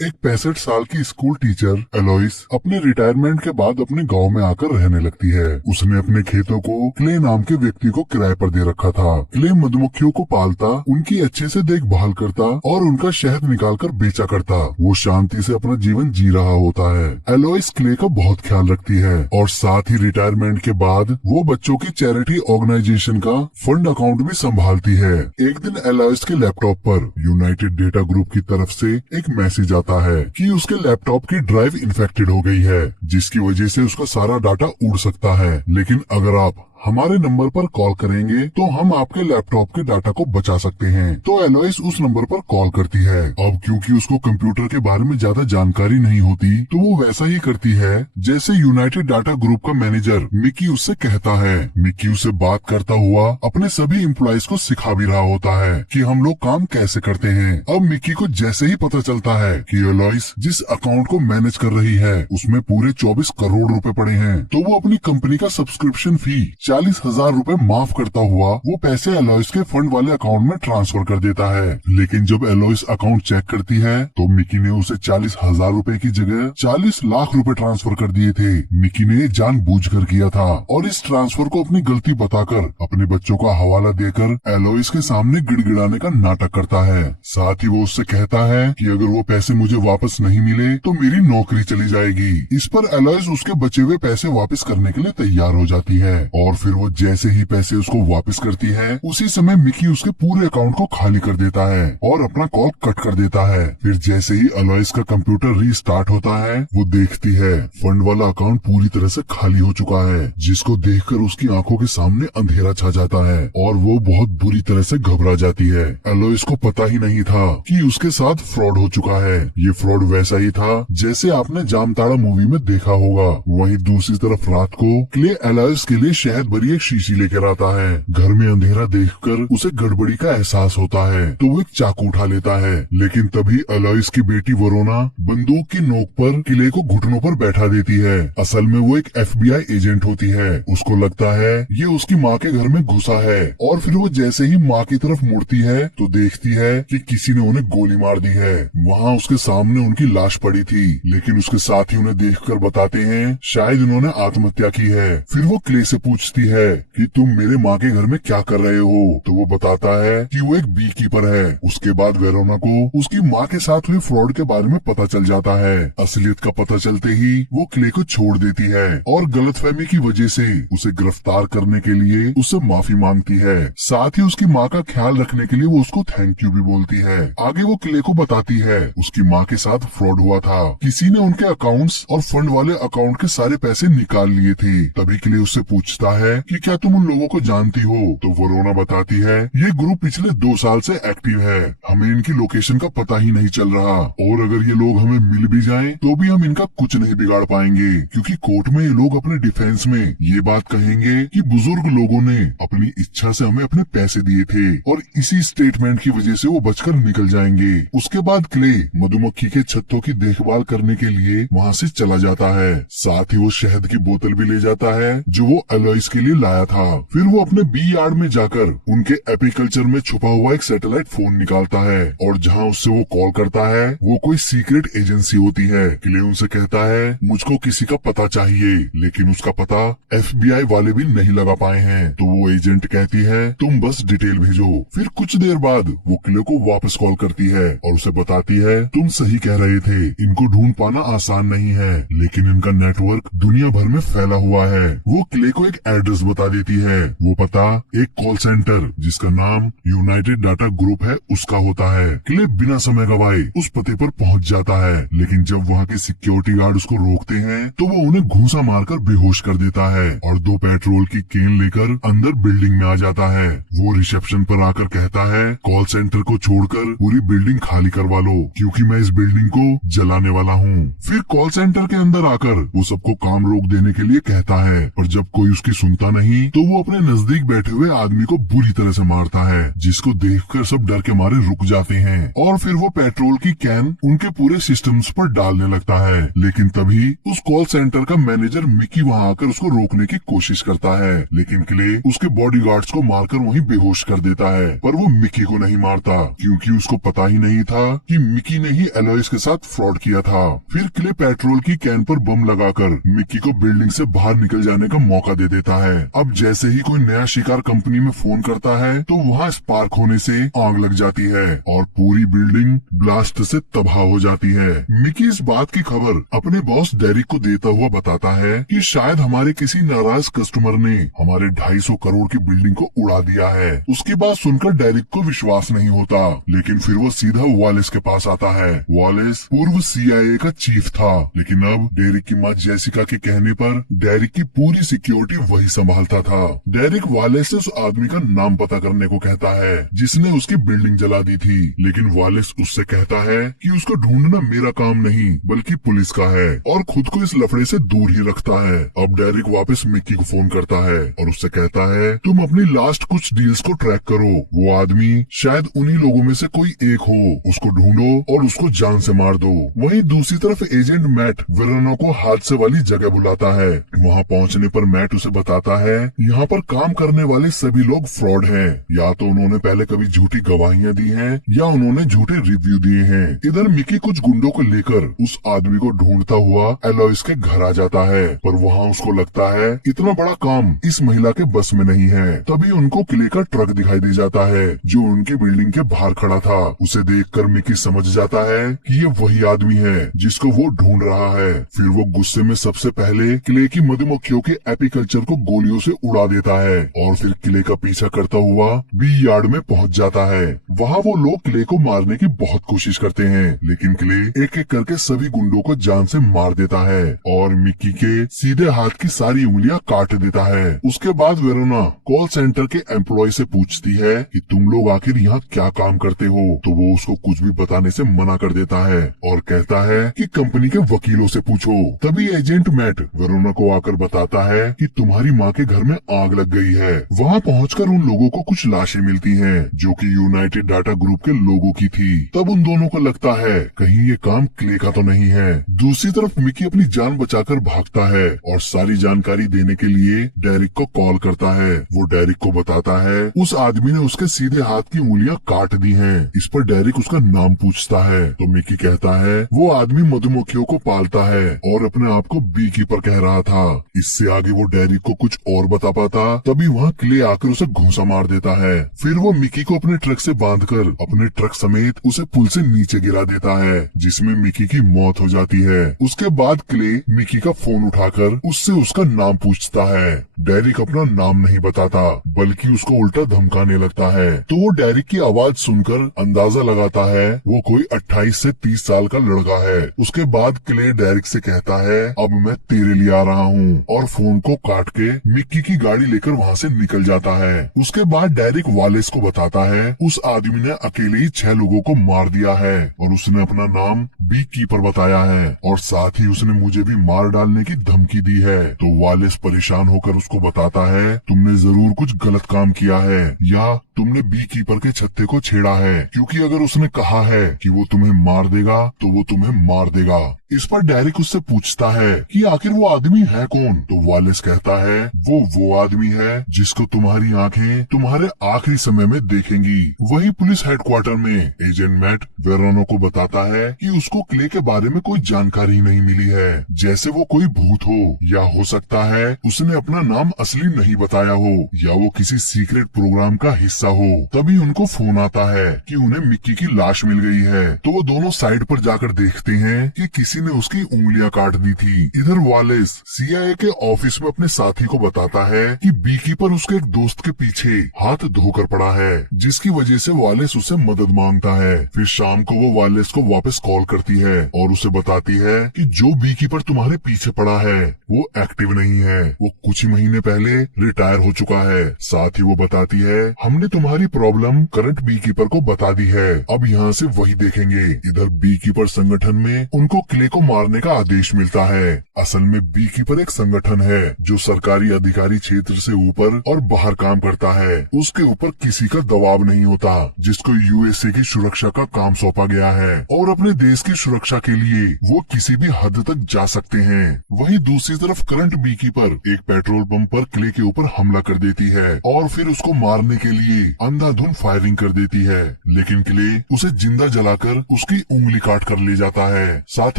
एक 65 साल की स्कूल टीचर एलोइस अपने रिटायरमेंट के बाद अपने गांव में आकर रहने लगती है। उसने अपने खेतों को क्ले नाम के व्यक्ति को किराए पर दे रखा था। क्ले मधुमक्खियों को पालता, उनकी अच्छे से देखभाल करता और उनका शहद निकालकर बेचा करता। वो शांति से अपना जीवन जी रहा होता है। एलोइस क्ले का बहुत ख्याल रखती है और साथ ही रिटायरमेंट के बाद वो बच्चों की चैरिटी ऑर्गेनाइजेशन का फंड अकाउंट भी संभालती है। एक दिन एलोइस के लैपटॉप पर यूनाइटेड डेटा ग्रुप की तरफ से एक मैसेज आता है कि उसके लैपटॉप की ड्राइव इन्फेक्टेड हो गई है, जिसकी वजह से उसका सारा डाटा उड़ सकता है। लेकिन अगर आप हमारे नंबर पर कॉल करेंगे तो हम आपके लैपटॉप के डाटा को बचा सकते हैं। तो एलोइस उस नंबर पर कॉल करती है। अब क्योंकि उसको कंप्यूटर के बारे में ज्यादा जानकारी नहीं होती, तो वो वैसा ही करती है जैसे यूनाइटेड डाटा ग्रुप का मैनेजर मिकी उससे कहता है। मिकी उससे बात करता हुआ अपने सभी एम्प्लॉइज को सिखा भी रहा होता है कि हम लोग काम कैसे करते हैं। अब मिकी को जैसे ही पता चलता है कि एलोइस जिस अकाउंट को मैनेज कर रही है उसमें पूरे 24 करोड़ रुपए पड़े हैं, तो वो अपनी कंपनी का सब्सक्रिप्शन फी 40,000 रुपए माफ करता हुआ वो पैसे एलोइस के फंड वाले अकाउंट में ट्रांसफर कर देता है। लेकिन जब एलोइस अकाउंट चेक करती है तो मिकी ने उसे 40,000 रुपए की जगह 40 लाख रुपए ट्रांसफर कर दिए थे। मिकी ने जानबूझकर किया था और इस ट्रांसफर को अपनी गलती बताकर अपने बच्चों का हवाला देकर एलोइस के सामने गिड़गिड़ाने का नाटक करता है। साथ ही वो उससे कहता है कि अगर वो पैसे मुझे वापस नहीं मिले तो मेरी नौकरी चली जाएगी। इस पर एलोइस उसके बचे हुए पैसे वापस करने के लिए तैयार हो जाती है और फिर वो जैसे ही पैसे उसको वापस करती है उसी समय मिकी उसके पूरे अकाउंट को खाली कर देता है और अपना कॉल कट कर देता है। फिर जैसे ही एलोइस का कंप्यूटर रीस्टार्ट होता है वो देखती है फंड वाला अकाउंट पूरी तरह से खाली हो चुका है, जिसको देखकर उसकी आंखों के सामने अंधेरा छा जाता है और वो बहुत बुरी तरह से घबरा जाती है। एलोइस को पता ही नहीं था कि उसके साथ फ्रॉड हो चुका है। ये फ्रॉड वैसा ही था जैसे आपने जामताड़ा मूवी में देखा होगा। वहीं दूसरी तरफ रात को क्ले एलोइस के लिए शहद भरी एक शीशी लेकर आता है। घर में अंधेरा देखकर उसे गड़बड़ी का एहसास होता है तो वो एक चाकू उठा लेता है। लेकिन तभी एलोइस की बेटी वरोना बंदूक की नोक पर किले को घुटनों पर बैठा देती है। असल में वो एक FBI एजेंट होती है। उसको लगता है ये उसकी माँ के घर में घुसा है और फिर वो जैसे ही माँ की तरफ मुड़ती है तो देखती है कि किसी ने उन्हें गोली मार दी है। वहाँ उसके सामने उनकी लाश पड़ी थी, लेकिन उसके साथी उन्हें देखकर बताते हैं शायद उन्होंने आत्महत्या की है। फिर वो क्ले से पूछती है कि तुम मेरे माँ के घर में क्या कर रहे हो, तो वो बताता है कि वो एक बी कीपर है। उसके बाद वेरोना को उसकी माँ के साथ हुए फ्रॉड के बारे में पता चल जाता है। असलियत का पता चलते ही वो क्ले को छोड़ देती है और गलतफहमी की वजह से उसे गिरफ्तार करने के लिए उससे माफी मांगती है। साथ ही उसकी माँ का ख्याल रखने के लिए वो उसको थैंक यू भी बोलती है। आगे वो क्ले को बताती है उसकी माँ के साथ फ्रॉड हुआ था, किसी ने उनके अकाउंट्स और फंड वाले अकाउंट के सारे पैसे निकाल लिए थे। तभी क्ले उससे पूछता है कि क्या तुम उन लोगों को जानती हो, तो वरोना बताती है ये ग्रुप पिछले 2 साल से एक्टिव है, हमें इनकी लोकेशन का पता ही नहीं चल रहा और अगर ये लोग हमें मिल भी जाएं तो भी हम इनका कुछ नहीं बिगाड़ पाएंगे, क्योंकि कोर्ट में ये लोग अपने डिफेंस में ये बात कहेंगे कि बुजुर्ग लोगों ने अपनी इच्छा से हमें अपने पैसे दिए थे और इसी स्टेटमेंट की वजह से वो बचकर निकल जाएंगे। उसके बाद क्ले मधुमक्खी के छत्तों की देखभाल करने के लिए वहाँ से चला जाता है। साथ ही वो शहद की बोतल भी ले जाता है जो वो एलोइस के लिए लाया था। फिर वो अपने बी यार्ड में जाकर उनके एपीकल्चर में छुपा हुआ एक सैटेलाइट फोन निकालता है और जहाँ उससे वो कॉल करता है वो कोई सीक्रेट एजेंसी होती है। क्ले उनसे कहता है मुझको किसी का पता चाहिए, लेकिन उसका पता FBI वाले भी नहीं लगा पाए हैं। तो वो एजेंट कहती है तुम बस डिटेल भेजो। फिर कुछ देर बाद वो क्ले को वापस कॉल करती है और उसे बताती है तुम सही कह रहे थे, इनको ढूंढ पाना आसान नहीं है, लेकिन इनका नेटवर्क दुनिया भर में फैला हुआ है। वो क्ले को एक एड्रेस बता देती है। वो पता एक कॉल सेंटर जिसका नाम यूनाइटेड डाटा ग्रुप है उसका होता है। क्ले बिना समय गवाए उस पते पर पहुंच जाता है, लेकिन जब वहाँ के सिक्योरिटी गार्ड उसको रोकते हैं तो वो उन्हें घूंसा मारकर बेहोश कर देता है और 2 पेट्रोल की केन लेकर अंदर बिल्डिंग में आ जाता है। वो रिसेप्शन पर आकर कहता है कॉल सेंटर को छोड़कर पूरी बिल्डिंग खाली करवा लो, क्योंकि मैं इस बिल्डिंग को जलाने वाला हूँ। फिर कॉल सेंटर के अंदर आकर वो सबको काम रोक देने के लिए कहता है, पर जब कोई उसकी सुनता नहीं तो वो अपने नजदीक बैठे हुए आदमी को बुरी तरह से मारता है, जिसको देखकर सब डर के मारे रुक जाते हैं और फिर वो पेट्रोल की कैन उनके पूरे सिस्टम्स पर डालने लगता है। लेकिन तभी उस कॉल सेंटर का मैनेजर मिकी वहाँ आकर उसको रोकने की कोशिश करता है, लेकिन क्ले उसके बॉडीगार्ड्स को मारकर वहीं बेहोश कर देता है। पर वो मिकी को नहीं मारता क्योंकि उसको पता ही नहीं था कि मिकी ने ही एलोइस के साथ फ्रॉड किया था। फिर क्ले पेट्रोल की कैन पर बम लगाकर मिकी को बिल्डिंग से बाहर निकल जाने का मौका दे देता है। अब जैसे ही कोई नया शिकार कंपनी में फोन करता है तो वहाँ स्पार्क होने से आग लग जाती है और पूरी बिल्डिंग ब्लास्ट से तबाह हो जाती है। मिकी इस बात की खबर अपने बॉस डेरिक को देता हुआ बताता है कि शायद हमारे किसी नाराज कस्टमर ने हमारे 250 करोड़ की बिल्डिंग को उड़ा दिया है। उसकी बात सुनकर डेरिक को विश्वास नहीं होता, लेकिन फिर वो सीधा वॉलेस के पास आता है। वॉलेस पूर्व CIA का चीफ था, लेकिन अब डेरिक की माँ जेसिका के कहने पर डेरिक की पूरी सिक्योरिटी वही संभालता था। डेरिक वॉलेस से उस आदमी का नाम पता करने को कहता है जिसने उसकी बिल्डिंग जला दी थी, लेकिन वॉलेस उससे कहता है कि उसको ढूंढना मेरा काम नहीं बल्कि पुलिस का है और खुद को इस लफड़े से दूर ही रखता है। अब डेरिक वापस मिक्की को फोन करता है और उससे कहता है तुम अपनी लास्ट कुछ डील्स को ट्रैक करो, वो आदमी शायद उन्हीं लोगों में से कोई एक हो, उसको ढूंढो और उसको जान से मार दो। वहीं दूसरी तरफ एजेंट मैट वेरोना को हादसे वाली जगह बुलाता है। वहाँ पहुँचने पर मैट उसे बताता है यहाँ पर काम करने वाले सभी लोग फ्रॉड हैं, या तो उन्होंने पहले कभी झूठी गवाहियाँ दी हैं या उन्होंने झूठे रिव्यू दिए हैं। इधर मिकी कुछ गुंडों को लेकर उस आदमी को ढूंढता हुआ एलोइस के घर आ जाता है, पर वहाँ उसको लगता है इतना बड़ा काम इस महिला के बस में नहीं है। तभी उनको किले का ट्रक दिखाई दे जाता है जो उनकी बिल्डिंग के बाहर खड़ा था। उसे देखकर मिकी समझ जाता है कि ये वही आदमी है जिसको वो ढूंढ रहा है। फिर वो गुस्से में सबसे पहले किले की मधुमक्खियों के एपीकल्चर को गोलियों से उड़ा देता है और फिर किले का पीछा करता हुआ बी यार्ड में पहुंच जाता है। वहाँ वो लोग किले को मारने की बहुत कोशिश करते हैं, लेकिन किले एक एक करके सभी गुंडों को जान से मार देता है और मिकी के सीधे हाथ की सारी उंगलियां काट देता है। उसके बाद वेरोना कॉल सेंटर के एम्प्लॉय से पूछती है कि तुम लोग आखिर यहाँ क्या काम करते हो, तो वो उसको कुछ भी बताने से मना कर देता है और कहता है कि कंपनी के वकीलों से पूछो। तभी एजेंट मैट वेरोना को आकर बताता है कि तुम्हारी माँ के घर में आग लग गई है। वहाँ पहुंचकर उन लोगों को कुछ लाशें मिलती हैं जो कि यूनाइटेड डाटा ग्रुप के लोगों की थी। तब उन दोनों को लगता है कहीं ये काम क्ले का तो नहीं है। दूसरी तरफ मिकी अपनी जान बचाकर भागता है और सारी जानकारी देने के लिए डेरिक को कॉल करता है। वो डेरिक को बताता है उस आदमी ने उसके सीधे हाथ की उंगलियां काट दी हैं। इस पर डेरिक उसका नाम पूछता है तो मिकी कहता है वो आदमी मधुमक्खियों को पालता है और अपने आप को बी कीपर कह रहा था। इससे आगे वो डेरिक को कुछ और बता पाता तभी वहाँ क्ले आकर उसे घूंसा मार देता है। फिर वो मिकी को अपने ट्रक से बांधकर अपने ट्रक समेत उसे पुल से नीचे गिरा देता है, जिसमें मिकी की मौत हो जाती है। उसके बाद क्ले मिकी का फोन उठाकर उससे उसका नाम पूछता है। डेरिक अपना नाम नहीं बताता बल्कि उसको उल्टा धमकाने लगता है, तो वो डेरिक की आवाज सुनकर अंदाजा लगाता है वो कोई 28 से 30 साल का लड़का है। उसके बाद क्ले डेरिक से कहता है अब मैं तेरे लिए आ रहा हूँ और फोन को काट के मिक्की की गाड़ी लेकर वहाँ से निकल जाता है। उसके बाद डेरिक वॉलेस को बताता है उस आदमी ने अकेले ही 6 लोगों को मार दिया है और उसने अपना नाम बी कीपर बताया है और साथ ही उसने मुझे भी मार डालने की धमकी दी है। तो वॉलेस परेशान होकर उसको बताता है तुमने जरूर कुछ गलत काम किया है या तुमने बी कीपर के छत्ते को छेड़ा है, क्योंकि अगर उसने कहा है कि वो तुम्हें मार देगा तो वो तुम्हें मार देगा। इस पर डेरिक उससे पूछता है कि आखिर वो आदमी है कौन, तो वॉलेस कहता है वो आदमी है जिसको तुम्हारी आंखें तुम्हारे आखिरी समय में देखेंगी। वही पुलिस हेडक्वार्टर में एजेंट मैट वेरोना को बताता है कि उसको क्ले के बारे में कोई जानकारी नहीं मिली है, जैसे वो कोई भूत हो या हो सकता है उसने अपना नाम असली नहीं बताया हो या वो किसी सीक्रेट प्रोग्राम का हिस्सा हो। तभी उनको फोन आता है कि उन्हें मिक्की की लाश मिल गई है, तो वो दोनों साइड पर जाकर देखते हैं कि किसी ने उसकी उंगलियां काट दी थी। इधर वॉलेस CIA के ऑफिस में अपने साथी को बताता है कि बी कीपर उसके एक दोस्त के पीछे हाथ धोकर पड़ा है, जिसकी वजह से वॉलेस उससे मदद मांगता है। फिर शाम को वो वॉलेस को वापस कॉल करती है और उसे बताती है कि जो बी कीपर तुम्हारे पीछे पड़ा है वो एक्टिव नहीं है, वो कुछ ही महीने पहले रिटायर हो चुका है। साथ ही वो बताती है हमने तुम्हारी प्रॉब्लम करंट बी कीपर को बता दी है, अब यहाँ से वही देखेंगे। इधर बी कीपर संगठन में उनको क्ले को मारने का आदेश मिलता है। असल में बी कीपर एक संगठन है जो सरकारी अधिकारी क्षेत्र से ऊपर और बाहर काम करता है। उसके ऊपर किसी का दबाव नहीं होता, जिसको यूएसए की सुरक्षा का काम सौंपा गया है और अपने देश की सुरक्षा के लिए वो किसी भी हद तक जा सकते हैं। वहीं दूसरी तरफ करंट बी कीपर एक पेट्रोल पंप पर क्ले के ऊपर हमला कर देती है और फिर उसको मारने के लिए अंधाधुंध फायरिंग कर देती है, लेकिन क्ले उसे जिंदा जलाकर उसकी उंगली काट कर ले जाता है। साथ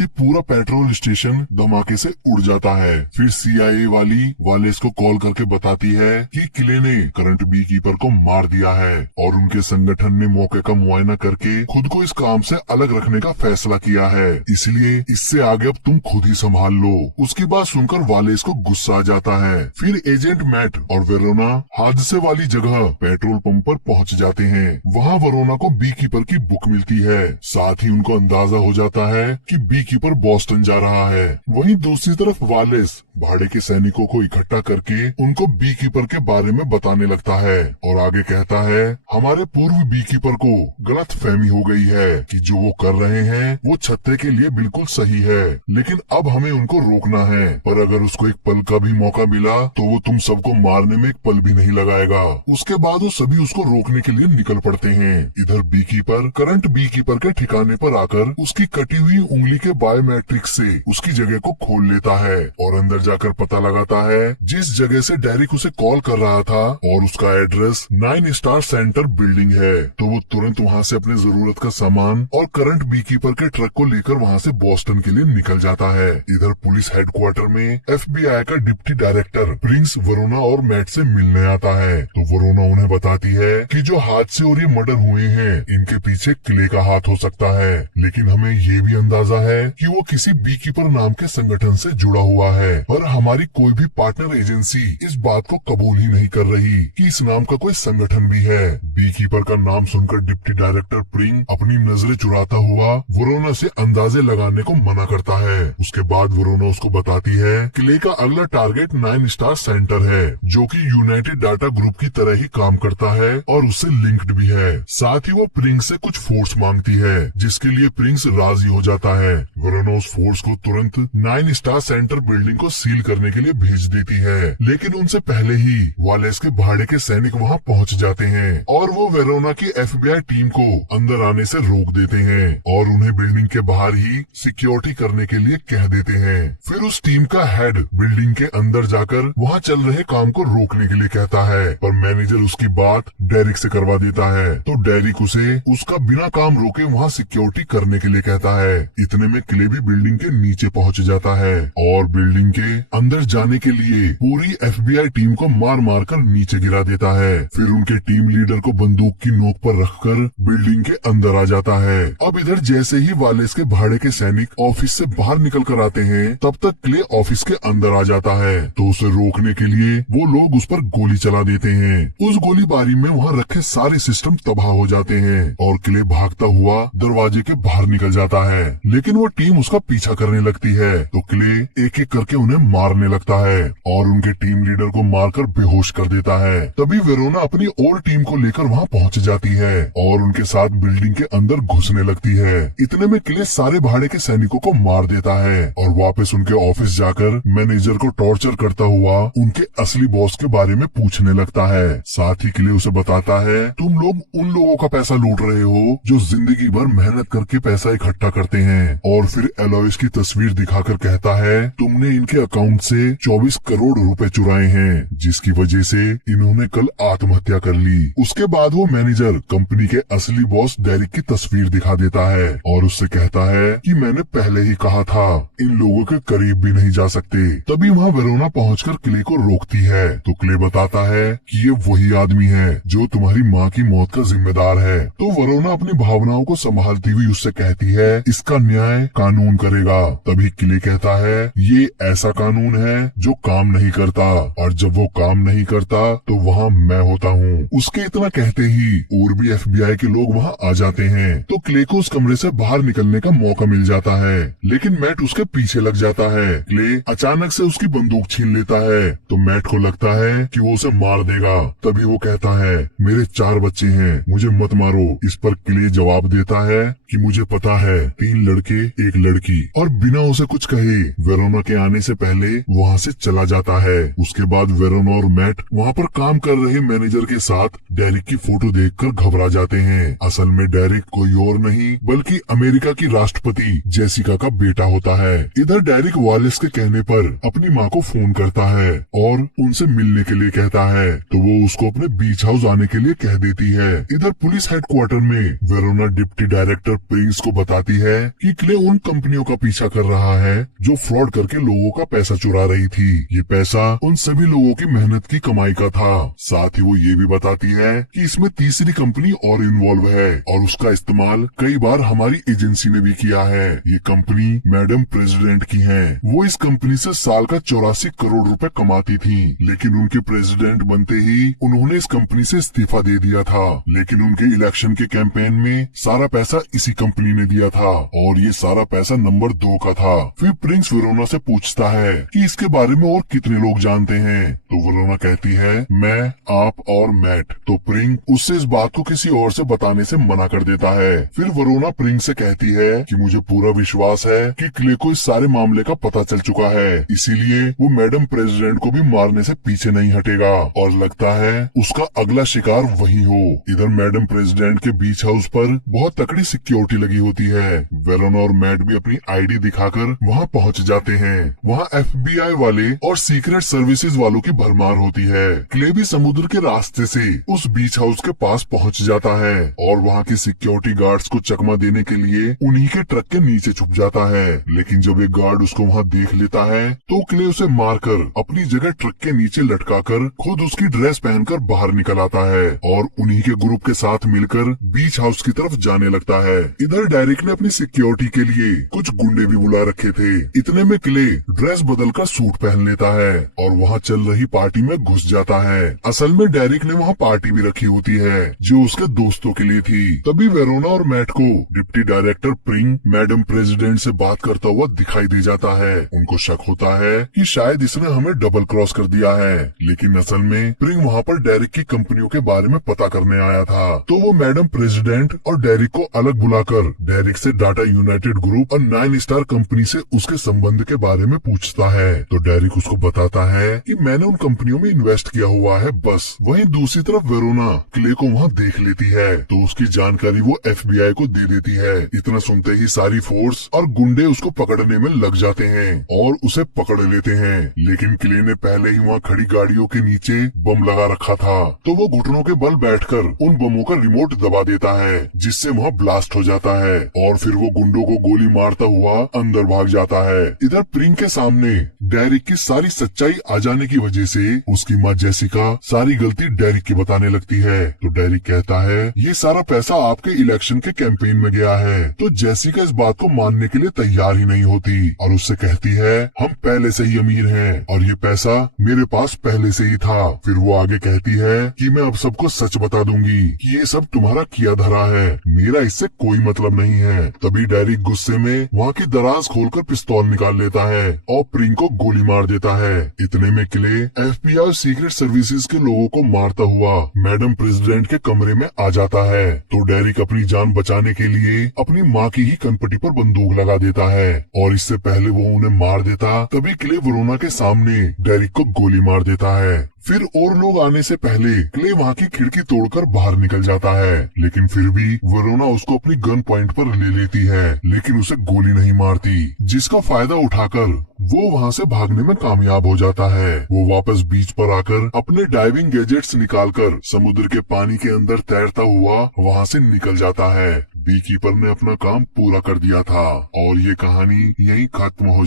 ही पूरा पेट्रोल स्टेशन धमाके से उड़ जाता है। फिर सीआईए वाली वालेस को कॉल करके बताती है कि क्ले ने करंट बी कीपर को मार दिया है और उनके संगठन ने मौके का मुआयना करके खुद को इस काम से अलग रखने का फैसला किया है, इसलिए इससे आगे अब तुम खुद ही संभाल लो। उसकी बात सुनकर वालेस को गुस्सा आ जाता है। फिर एजेंट मैट और वेरोना हादसे वाली जगह पेट्रोल पंप पर पहुंच जाते हैं। वहां वेरोना को बी कीपर की बुक मिलती है। साथ ही उनको अंदाजा हो जाता है कि बी कीपर बॉस्टन जा रहा है। वहीं दूसरी तरफ वालेस भाड़े के सैनिकों को इकट्ठा करके उनको बी कीपर के बारे में बताने लगता है और आगे कहता है, हमारे पूर्व बी कीपर को गलत फहमी हो गई है कि जो वो कर रहे हैं वो छत्ते के लिए बिल्कुल सही है, लेकिन अब हमें उनको रोकना है। पर अगर उसको एक पल का भी मौका मिला तो वो तुम सबको मारने में एक पल भी नहीं लगाएगा। उसके बाद वो सभी उसको रोकने के लिए निकल पड़ते हैं। इधर bee keeper current bee keeper के ठिकाने पर आकर उसकी कटी हुई उंगली के बायोमेट्रिक्स से उसकी जगह को खोल लेता है और अंदर जाकर पता लगाता है जिस जगह से डेरिक उसे कॉल कर रहा था और उसका एड्रेस 9 स्टार सेंटर बिल्डिंग है। तो वो तुरंत वहाँ से अपने जरूरत का सामान और करंट बी कीपर के ट्रक को लेकर वहाँ से बॉस्टन के लिए निकल जाता है। इधर पुलिस हेडक्वार्टर में एफबीआई का डिप्टी डायरेक्टर प्रिंस वेरोना और मैट से मिलने आता है। तो वेरोना उन्हें बताती है कि जो हादसे और ये मर्डर हुए हैं इनके पीछे क्ले का हाथ हो सकता है, लेकिन हमें ये भी अंदाजा है कि वो किसी बी कीपर नाम के संगठन से जुड़ा हुआ है। पर हमारी कोई भी पार्टनर एजेंसी इस बात को कबूल ही नहीं कर रही कि इस नाम का कोई संगठन भी है। बी कीपर का नाम सुनकर डिप्टी डायरेक्टर प्रिंग अपनी नजरें चुराता हुआ वेरोना से अंदाजे लगाने को मना करता है। उसके बाद वेरोना उसको बताती है क्ले का अगला टारगेट 9 स्टार सेंटर है, जो कि यूनाइटेड डाटा ग्रुप की तरह ही काम करता है और उससे लिंक्ड भी है। साथ ही वो प्रिंस से कुछ फोर्स मांगती है, जिसके लिए प्रिंस राजी हो जाता है। वेरोना उस फोर्स को तुरंत 9 स्टार सेंटर बिल्डिंग को सील करने के लिए भेज देती है, लेकिन उनसे पहले ही वालेस के भाड़े के सैनिक वहाँ पहुँच जाते हैं और वो वेरोना की एफबीआई टीम को अंदर आने से रोक देते हैं और उन्हें बिल्डिंग के बाहर ही सिक्योरिटी करने के लिए कह देते हैं। फिर उस टीम का हेड बिल्डिंग के अंदर जाकर वहाँ चल रहे काम को रोकने के लिए कहता है, पर मैनेजर उसकी बात डेरिक से करवा देता है। तो डेरिक उसे उसका बिना काम रोके वहाँ सिक्योरिटी करने के लिए कहता है। इतने में क्ले भी बिल्डिंग के नीचे पहुँच जाता है और बिल्डिंग के अंदर जाने के लिए पूरी एफबीआई टीम को मार मार कर नीचे गिरा देता है। फिर उनके टीम लीडर को बंदूक की नोक पर रखकर बिल्डिंग के अंदर आ जाता है। अब इधर जैसे ही वालेस के भाड़े के सैनिक ऑफिस से बाहर निकल कर आते हैं, तब तक क्ले ऑफिस के अंदर आ जाता है। तो उसे रोकने के लिए वो लोग उस पर गोली चला देते हैं। उस गोलीबारी में वहाँ रखे सारे सिस्टम तबाह हो जाते हैं और क्ले भागता हुआ दरवाजे के बाहर निकल जाता है, लेकिन वो टीम उसका पीछा करने लगती है। तो क्ले एक एक करके उन्हें मारने लगता है और उनके टीम लीडर को मारकर बेहोश कर देता है। तभी वेरोना अपनी और टीम को लेकर वहाँ पहुँच जाती है और उनके साथ बिल्डिंग के अंदर घुसने लगती है। इतने में क्ले सारे भाड़े के सैनिकों को मार देता है और वापस उनके ऑफिस जाकर मैनेजर को टॉर्चर करता हुआ उनके असली बॉस के बारे में पूछने लगता है। साथ ही क्ले उसे बताता है, तुम लोग उन लोगों का पैसा लूट रहे हो जो जिंदगी भर मेहनत करके पैसा इकट्ठा करते हैं। और फिर एलोइस की तस्वीर दिखाकर कहता है, तुमने इनके अकाउंट से 24 करोड़ रुपए चुराए हैं, जिसकी वजह से इन्होंने कल आत्महत्या कर ली। उसके बाद वो मैनेजर कंपनी के असली बॉस डेरिक की तस्वीर दिखा देता है और उससे कहता है कि मैंने पहले ही कहा था इन लोगों के करीब भी नहीं जा सकते। तभी वहाँ वेरोना पहुंचकर क्ले को रोकती है। तो क्ले बताता है कि ये वही आदमी है जो तुम्हारी माँ की मौत का जिम्मेदार है। तो वेरोना अपनी भावनाओं को संभालती हुई उससे कहती है, इसका न्याय कानून करेगा। तभी क्ले कहता है, ये ऐसा कानून है जो काम नहीं करता और जब वो काम नहीं करता तो वहाँ मैं होता हूँ। उसके इतना कहते ही और भी एफबीआई के लोग वहाँ आ जाते हैं। तो क्ले को उस कमरे से बाहर निकलने का मौका मिल जाता है, लेकिन मैट उसके पीछे लग जाता है। क्ले अचानक से उसकी बंदूक छीन लेता है। तो मैट को लगता है कि वो उसे मार देगा। तभी वो कहता है, मेरे 4 बच्चे हैं, मुझे मत मारो। इस पर क्ले जवाब देता है कि मुझे पता है 3 लड़के 1 लड़की और बिना उसे कुछ कहे वेरोना के आने से पहले वहाँ से चला जाता है। उसके बाद वेरोना और मैट वहाँ पर काम कर रहे मैनेजर के साथ डेरिक की फोटो देखकर घबरा जाते हैं। असल में डेरिक कोई और नहीं बल्कि अमेरिका की राष्ट्रपति जेसिका का बेटा होता है। इधर डेरिक वालेस के कहने पर अपनी माँ को फोन करता है और उनसे मिलने के लिए कहता है, तो वो उसको अपने बीच हाउस आने के लिए कह देती है। इधर पुलिस हेडक्वार्टर में वेरोना डिप्टी डायरेक्टर प्रिंस को बताती है कि क्ले उन कंपनियों का पीछा कर रहा है जो फ्रॉड करके लोगों का पैसा चुरा रही थी। ये पैसा उन सभी लोगों की मेहनत की कमाई का था। साथ ही वो ये भी बताती है कि इसमें तीसरी कंपनी और इन्वॉल्व है और उसका इस्तेमाल कई बार हमारी एजेंसी ने भी किया है। ये कंपनी मैडम प्रेसिडेंट की है। वो इस कंपनी से साल का 84 करोड़ रुपए कमाती थी, लेकिन उनके प्रेसिडेंट बनते ही उन्होंने इस कंपनी से इस्तीफा दे दिया था। लेकिन उनके इलेक्शन के कैंपेन में सारा पैसा इसी कंपनी ने दिया था और ये सारा पैसा नंबर 2 का था। फिर प्रिंस वेरोना से पूछता है कि इसके बारे में और कितने लोग जानते हैं, तो वेरोना कहती है मैं, आप और मैट। तो प्रिंस उससे इस बात को किसी और से बताने से मना कर देता है। फिर वेरोना प्रिंस से कहती है कि मुझे पूरा विश्वास है कि क्ले को इस सारे मामले का पता चल चुका है, इसीलिए वो मैडम प्रेसिडेंट को भी मारने से पीछे नहीं हटेगा और लगता है उसका अगला शिकार वही हो। इधर मैडम प्रेसिडेंट के बीच हाउस पर बहुत तकड़ी सिक्योरिटी लगी होती है। वेरोना और मैट भी अपनी आईडी दिखाकर वहाँ पहुँच जाते हैं। वहाँ FBI वाले और सीक्रेट सर्विसेज वालों की भरमार होती है। क्ले भी समुद्र के रास्ते से उस बीच हाउस के पास पहुँच जाता है और वहाँ की सिक्योरिटी गार्ड्स को चकमा देने के लिए उन्हीं के ट्रक के नीचे छुप जाता है। लेकिन जब एक गार्ड उसको वहाँ देख लेता है तो क्ले उसे मारकर अपनी जगह ट्रक के नीचे लटकाकर खुद उसकी ड्रेस पहनकर बाहर निकल आता है और उन्हीं के ग्रुप के साथ मिलकर बीच हाउस की तरफ जाने लगता है। इधर डेरिक ने अपनी सिक्योरिटी के लिए कुछ गुंडे भी बुला रखे थे। इतने में क्ले ड्रेस बदलकर सूट पहन लेता है और वहाँ चल रही पार्टी में घुस जाता है। असल में डेरिक ने वहाँ पार्टी भी रखी होती है जो उसके दोस्तों के लिए थी। तभी वेरोना और मैट को डिप्टी डायरेक्टर प्रिंग मैडम प्रेसिडेंट से बात करता हुआ दिखाई दे जाता है। उनको शक होता है कि शायद इसने हमें डबल क्रॉस कर दिया है, लेकिन असल में प्रिंग वहाँ पर डेरिक की कंपनियों के बारे में पता करने आया था। तो वो मैडम प्रेसिडेंट और डेरिक को अलग बुलाकर डेरिक से डाटा यूनाइटेड ग्रुप और 9 स्टार कंपनी से उसके संबंध के बारे में पूछता है। तो डेरिक उसको बताता है कि मैंने उन कंपनियों में इन्वेस्ट किया हुआ है बस। वहीं दूसरी तरफ वेरोना क्ले को वहाँ देख लेती है तो उसकी जानकारी वो FBI को दे देती है। इतना सुनते ही सारी फोर्स और गुंडे उसको पकड़ने में लग जाते हैं और उसे पकड़ लेते हैं। लेकिन क्ले ने पहले ही वहाँ खड़ी गाड़ियों के नीचे बम लगा रखा था, तो वो घुटनों के बल बैठकर उन बमों का रिमोट दबा देता है जिससे वहाँ ब्लास्ट हो जाता है और फिर वो गुंडों को गोली मारता हुआ अंदर भाग जाता है। इधर प्रिंग के सामने डेरिक की सारी सच्चाई आ जाने की वजह से उसकी माँ जेसिका सारी गलती डेरिक की बताने लगती है। तो डेरिक कहता है ये सारा पैसा आपके इलेक्शन के कैंपेन में गया है। तो जेसिका इस बात को मानने के लिए तैयार ही नहीं होती और उससे कहती है हम पहले से ही अमीर हैं और ये पैसा मेरे पास पहले से ही था। फिर वो आगे कहती है कि मैं अब सबको सच बता दूंगी कि ये सब तुम्हारा किया धरा है, मेरा इससे कोई मतलब नहीं है। तभी डेरिक गुस्से में वहाँ की दराज खोलकर पिस्तौल निकाल लेता है और प्रिंग को गोली मार देता है। इतने में क्ले FBI और सीक्रेट सर्विसेज के लोगों को मारता हुआ मैडम प्रेसिडेंट के कमरे में आ जाता है। तो डेरिक अपनी जान बचाने के लिए अपनी माँ की ही कनपटी पर बंदूक लगा देता है और इससे पहले वो उन्हें मार देता तभी क्ले वेरोना के सामने डेरिक को गोली मार देता है। फिर और लोग आने से पहले क्ले वहाँ की खिड़की तोड़कर बाहर निकल जाता है, लेकिन फिर भी वेरोना उसको अपनी गन पॉइंट पर ले लेती है लेकिन उसे गोली नहीं मारती, जिसका फायदा उठाकर वो वहाँ से भागने में कामयाब हो जाता है। वो वापस बीच पर आकर अपने डाइविंग गैजेट्स निकालकर समुद्र के पानी के अंदर तैरता हुआ वहाँ से निकल जाता है। बी कीपर ने अपना काम पूरा कर दिया था और ये कहानी यहीं खत्म हो